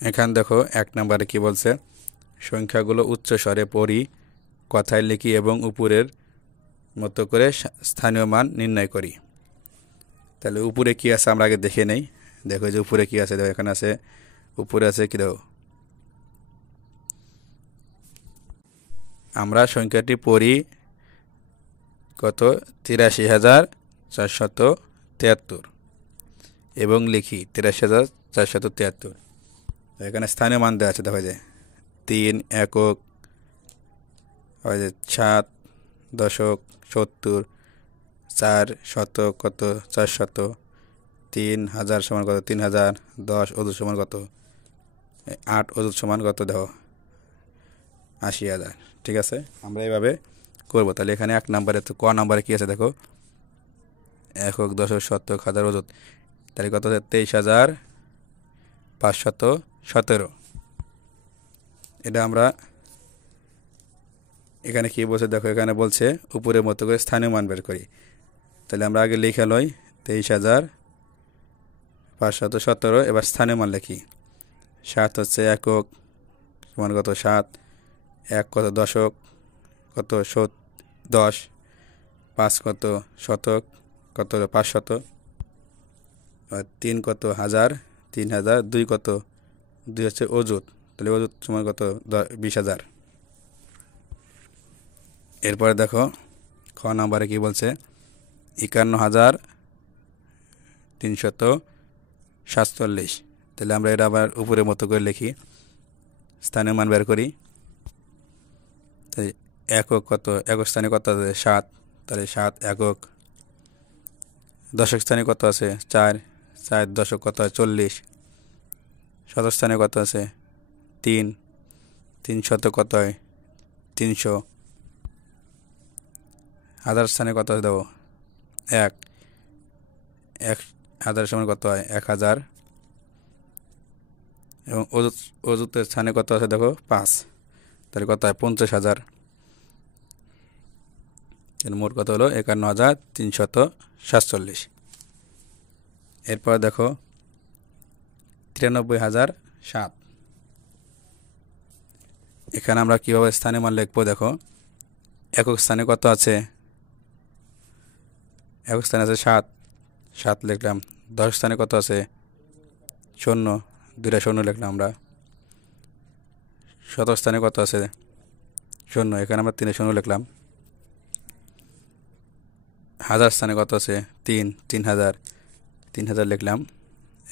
এখানে দেখো 1 নম্বরে কি বলছে, সংখ্যাগুলো উচ্চ স্বরে পড়ি, কথায় লিখি এবং উপরের মতো করে স্থানীয় মান নির্ণয় করি। তাহলে উপরে কি আছে আমরা আগে দেখে নেই। দেখো যে উপরে কি আছে, দেখো এখানে আছে, উপরে আছে কি দেখো, আমরা সংখ্যাটি পড়ি কত ৮৩,৪৭৩ এবং লিখি ৮৩,৪৭৩। এখানে স্থানীয় মান দেওয়া আছে, দেখা যায় ৩ একক, ৭ দশক, ৭০, ৪ শতক কত ৪০০, ৩,০০০ সমান কত ৩,০০০, ১০ অযুত সমান কত ৮ অযুত সমান কত দেখো ৮০,০০০। ঠিক আছে, আমরা এইভাবে করবো। তাহলে এখানে 1 নম্বরে তো ক নম্বরে কি আছে দেখো, একক, দশক, শতক, হাজার, অযুত। তাহলে কত আছে ২৩,৫১৭। এটা আমরা এখানে কি বলছে দেখো, এখানে বলছে উপরের মতো করে স্থানীয় মান বের করি। তাহলে আমরা আগে লিখে লই ২৩,৫১৭। এবার স্থানীয় মান লিখি। ৭ হচ্ছে একক সমান কত ৭, ১ কত দশক কত ১০, ৫ কত শতক কত ৫০০, ৩ কত হাজার ৩,০০০, ২ কত ২ হচ্ছে অযুত, তাহলে অযুত সমান কত ২০,০০০। এরপরে দেখো খ নাম্বারে কি বলছে, ৫১,৩৪৭। তাহলে আমরা এটা আবার উপরের মতো করে লিখি, স্থানীয় মান বের করি। তাই একক কত, একক স্থানে কত আছে ৭, তাহলে ৭ একক। দশক স্থানে কত আছে ৪, ৪ দশক কত হয় ৪০। শতক স্থানে কত আছে ৩, ৩ শতক কত হয় ৩০০। হাজার স্থানে কত আছে দেবো ১, ১ হাজার সমান কত হয় ১,০০০। এবং অযুতের স্থানে কত আছে দেখো ৫, তাহলে কত হয় ৫০,০০০। মোট কত হলো ৫১,৩৪৭। এরপর দেখো ৯৩,০০৭। এখানে আমরা কীভাবে স্থানীয় মান লিখবো দেখো, একক স্থানে কত আছে, একক স্থানে আছে ৭, ৭ লিখলাম। দশ স্থানে কত আছে ০, ২টা ০ লিখলাম আমরা। শতক স্থানে কত আছে ০, এখানে আমরা ৩ ০ লিখলাম। হাজার স্থানে কত আছে ৩, ৩,০০০, ৩,০০০ লিখলাম।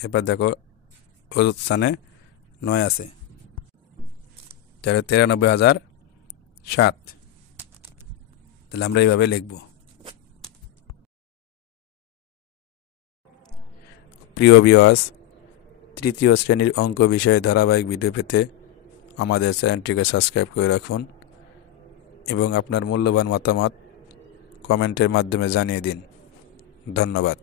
এবার দেখো অযুত স্থানে ৯ আছে, তাহলে ৯৩,০০৭। তাহলে আমরা এইভাবে লিখব। প্রিয় ভিউয়ার্স, তৃতীয় শ্রেণীর অঙ্ক বিষয়ে ধারাবাহিক ভিডিও পেতে আমাদের চ্যানেলটিকে সাবস্ক্রাইব করে রাখুন এবং আপনার মূল্যবান মতামত কমেন্টের মাধ্যমে জানিয়ে দিন। ধন্যবাদ।